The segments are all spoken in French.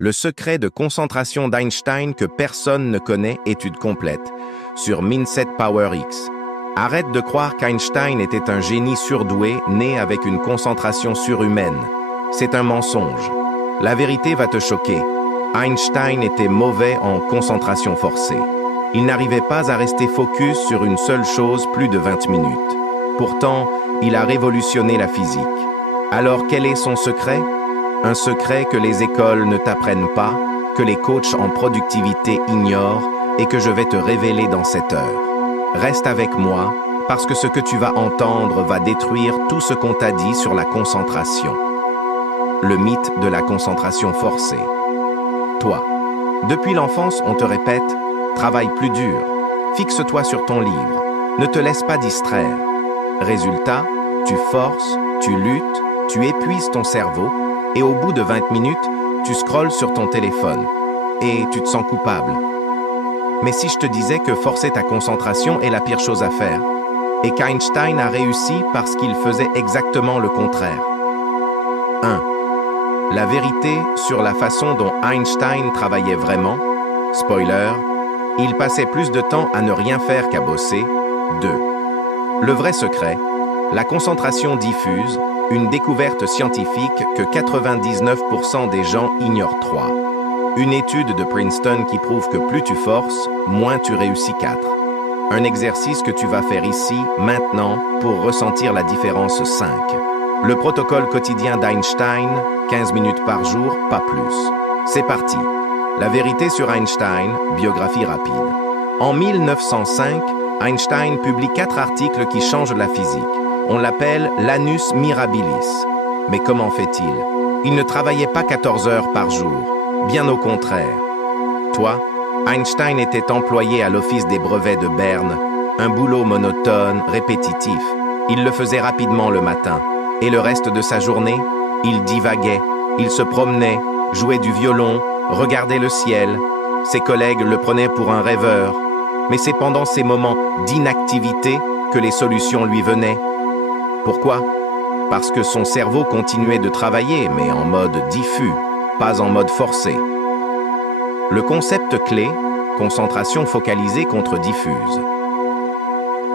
Le secret de concentration d'Einstein que personne ne connaît, étude complète, sur Mindset Power X. Arrête de croire qu'Einstein était un génie surdoué, né avec une concentration surhumaine. C'est un mensonge. La vérité va te choquer. Einstein était mauvais en concentration forcée. Il n'arrivait pas à rester focus sur une seule chose plus de 20 minutes. Pourtant, il a révolutionné la physique. Alors quel est son secret? Un secret que les écoles ne t'apprennent pas, que les coachs en productivité ignorent et que je vais te révéler dans cette heure. Reste avec moi, parce que ce que tu vas entendre va détruire tout ce qu'on t'a dit sur la concentration. Le mythe de la concentration forcée. Toi, depuis l'enfance, on te répète « Travaille plus dur, fixe-toi sur ton livre, ne te laisse pas distraire ». Résultat, tu forces, tu luttes, tu épuises ton cerveau et au bout de 20 minutes, tu scrolles sur ton téléphone et tu te sens coupable. Mais si je te disais que forcer ta concentration est la pire chose à faire et qu'Einstein a réussi parce qu'il faisait exactement le contraire. 1. La vérité sur la façon dont Einstein travaillait vraiment. Spoiler, il passait plus de temps à ne rien faire qu'à bosser. 2. Le vrai secret, la concentration diffuse, une découverte scientifique que 99% des gens ignorent. 3. Une étude de Princeton qui prouve que plus tu forces, moins tu réussis. 4. Un exercice que tu vas faire ici, maintenant, pour ressentir la différence. 5. Le protocole quotidien d'Einstein, 15 minutes par jour, pas plus. C'est parti. La vérité sur Einstein, biographie rapide. En 1905, Einstein publie 4 articles qui changent la physique. On l'appelle l'annus mirabilis. Mais comment fait-il? Il ne travaillait pas 14 heures par jour. Bien au contraire. Toi, Einstein était employé à l'office des brevets de Berne, un boulot monotone, répétitif. Il le faisait rapidement le matin. Et le reste de sa journée, il divaguait, il se promenait, jouait du violon, regardait le ciel. Ses collègues le prenaient pour un rêveur. Mais c'est pendant ces moments d'inactivité que les solutions lui venaient. Pourquoi? Parce que son cerveau continuait de travailler, mais en mode diffus, pas en mode forcé. Le concept clé, concentration focalisée contre diffuse.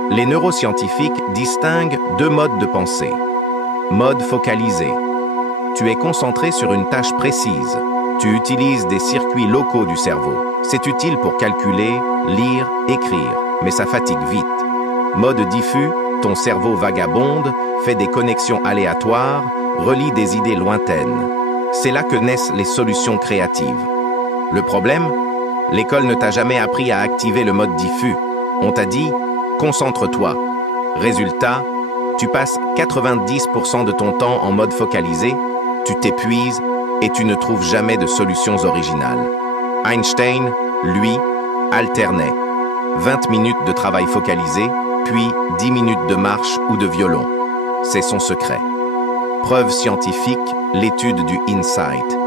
Les neuroscientifiques distinguent 2 modes de pensée. Mode focalisé. Tu es concentré sur une tâche précise. Tu utilises des circuits locaux du cerveau. C'est utile pour calculer, lire, écrire, mais ça fatigue vite. Mode diffus, ton cerveau vagabonde, fait des connexions aléatoires, relie des idées lointaines. C'est là que naissent les solutions créatives. Le problème? L'école ne t'a jamais appris à activer le mode diffus. On t'a dit « concentre-toi ». Résultat, tu passes 90% de ton temps en mode focalisé, tu t'épuises et tu ne trouves jamais de solutions originales. Einstein, lui, alternait. 20 minutes de travail focalisé, puis 10 minutes de marche ou de violon. C'est son secret. Preuve scientifique, l'étude du Insight.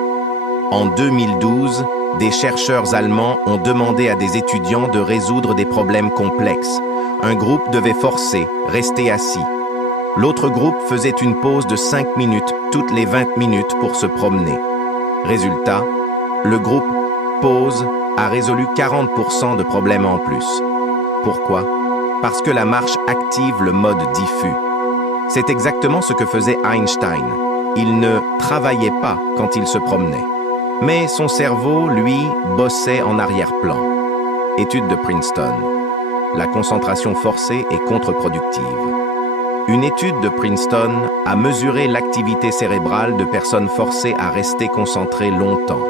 En 2012, des chercheurs allemands ont demandé à des étudiants de résoudre des problèmes complexes. Un groupe devait forcer, rester assis. L'autre groupe faisait une pause de 5 minutes toutes les 20 minutes pour se promener. Résultat, le groupe pause a résolu 40% de problèmes en plus. Pourquoi? Parce que la marche active le mode diffus. C'est exactement ce que faisait Einstein. Il ne travaillait pas quand il se promenait. Mais son cerveau, lui, bossait en arrière-plan. Étude de Princeton. La concentration forcée est contre-productive. Une étude de Princeton a mesuré l'activité cérébrale de personnes forcées à rester concentrées longtemps.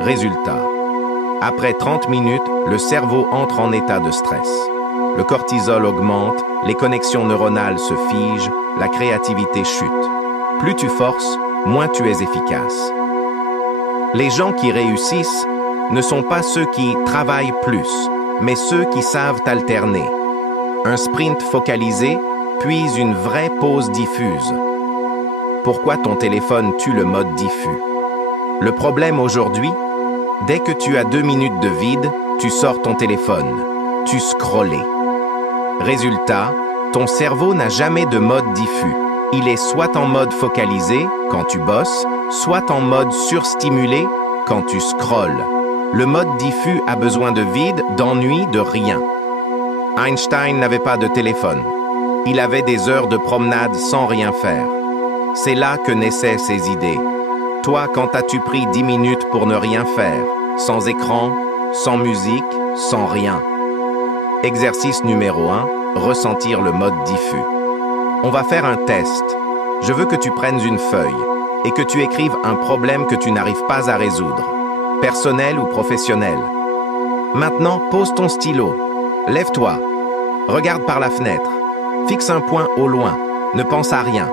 Résultat. Après 30 minutes, le cerveau entre en état de stress. Le cortisol augmente, les connexions neuronales se figent, la créativité chute. Plus tu forces, moins tu es efficace. Les gens qui réussissent ne sont pas ceux qui travaillent plus, mais ceux qui savent alterner. Un sprint focalisé, puis une vraie pause diffuse. Pourquoi ton téléphone tue le mode diffus? Le problème aujourd'hui, dès que tu as 2 minutes de vide, tu sors ton téléphone, tu scrollais. Résultat, ton cerveau n'a jamais de mode diffus. Il est soit en mode focalisé, quand tu bosses, soit en mode surstimulé, quand tu scrolles. Le mode diffus a besoin de vide, d'ennui, de rien. Einstein n'avait pas de téléphone. Il avait des heures de promenade sans rien faire. C'est là que naissaient ses idées. Toi, quand as-tu pris 10 minutes pour ne rien faire, sans écran, sans musique, sans rien? Exercice numéro 1, ressentir le mode diffus. On va faire un test. Je veux que tu prennes une feuille et que tu écrives un problème que tu n'arrives pas à résoudre, personnel ou professionnel. Maintenant, pose ton stylo. Lève-toi. Regarde par la fenêtre. Fixe un point au loin. Ne pense à rien.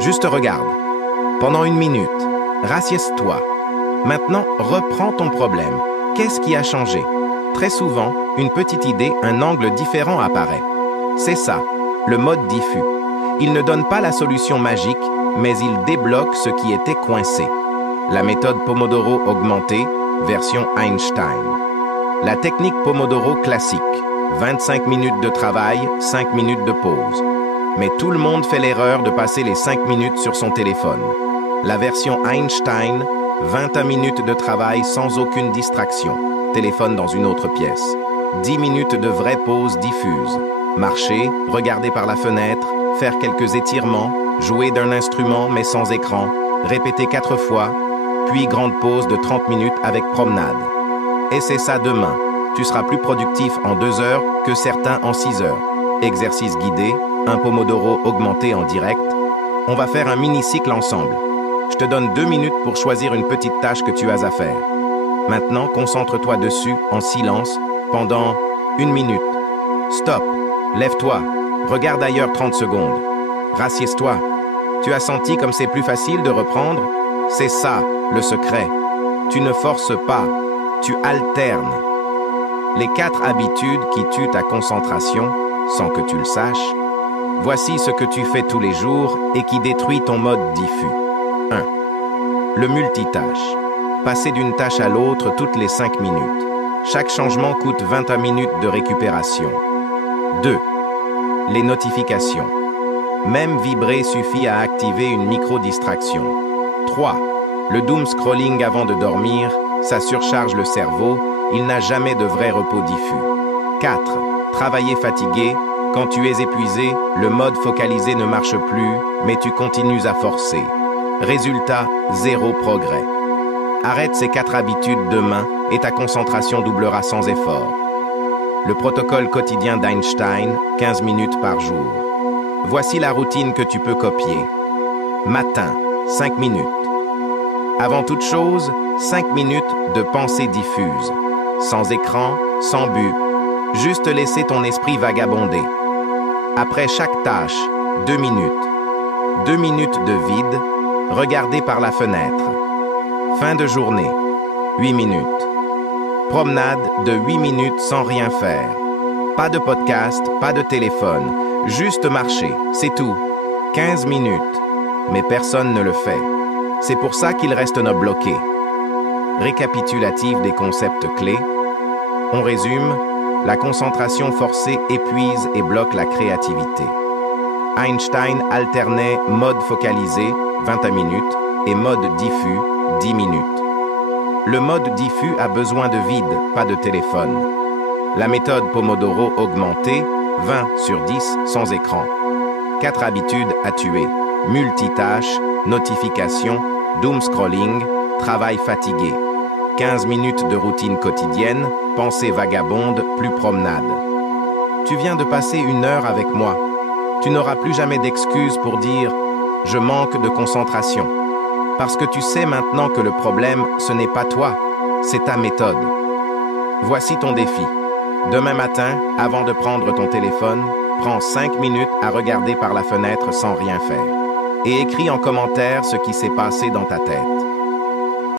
Juste regarde. Pendant 1 minute. Rassieds-toi. Maintenant, reprends ton problème. Qu'est-ce qui a changé? Très souvent, une petite idée, un angle différent apparaît. C'est ça, le mode diffus. Il ne donne pas la solution magique, mais il débloque ce qui était coincé. La méthode Pomodoro augmentée, version Einstein. La technique Pomodoro classique. 25 minutes de travail, 5 minutes de pause. Mais tout le monde fait l'erreur de passer les 5 minutes sur son téléphone. La version Einstein, 21 minutes de travail sans aucune distraction. Téléphone dans une autre pièce. 10 minutes de vraie pause diffuse. Marcher, regarder par la fenêtre, faire quelques étirements, jouer d'un instrument mais sans écran, répéter 4 fois, puis grande pause de 30 minutes avec promenade. Et c'est ça demain. Tu seras plus productif en 2 heures que certains en 6 heures. Exercice guidé, un Pomodoro augmenté en direct. On va faire un mini-cycle ensemble. Je te donne 2 minutes pour choisir une petite tâche que tu as à faire. Maintenant, concentre-toi dessus en silence pendant 1 minute. Stop, lève-toi, regarde ailleurs 30 secondes. Rassieds-toi. Tu as senti comme c'est plus facile de reprendre? C'est ça, le secret. Tu ne forces pas, tu alternes. Les 4 habitudes qui tuent ta concentration, sans que tu le saches. Voici ce que tu fais tous les jours et qui détruit ton mode diffus. 1. Le multitâche. Passer d'une tâche à l'autre toutes les 5 minutes. Chaque changement coûte 21 minutes de récupération. 2. Les notifications. Même vibrer suffit à activer une micro-distraction. 3. Le doom scrolling avant de dormir, ça surcharge le cerveau, il n'a jamais de vrai repos diffus. 4. Travailler fatigué. Quand tu es épuisé, le mode focalisé ne marche plus, mais tu continues à forcer. Résultat, 0 progrès. Arrête ces 4 habitudes demain et ta concentration doublera sans effort. Le protocole quotidien d'Einstein, 15 minutes par jour. Voici la routine que tu peux copier. Matin, 5 minutes. Avant toute chose, 5 minutes de pensée diffuse. Sans écran, sans but. Juste laisser ton esprit vagabonder. Après chaque tâche, 2 minutes. 2 minutes de vide, regarder par la fenêtre. Fin de journée, 8 minutes. Promenade de 8 minutes sans rien faire. Pas de podcast, pas de téléphone, juste marcher, c'est tout. 15 minutes, mais personne ne le fait. C'est pour ça qu'il reste bloqué. Récapitulatif des concepts clés. On résume, la concentration forcée épuise et bloque la créativité. Einstein alternait mode focalisé, 21 minutes, et mode diffus, 10 minutes. Le mode diffus a besoin de vide, pas de téléphone. La méthode Pomodoro augmentée, 20 sur 10 sans écran. 4 habitudes à tuer. Multitâche, notification, doom scrolling, travail fatigué. 15 minutes de routine quotidienne, pensée vagabonde, plus promenade. Tu viens de passer 1 heure avec moi. Tu n'auras plus jamais d'excuses pour dire « je manque de concentration ». Parce que tu sais maintenant que le problème, ce n'est pas toi, c'est ta méthode. Voici ton défi. Demain matin, avant de prendre ton téléphone, prends 5 minutes à regarder par la fenêtre sans rien faire. Et écris en commentaire ce qui s'est passé dans ta tête.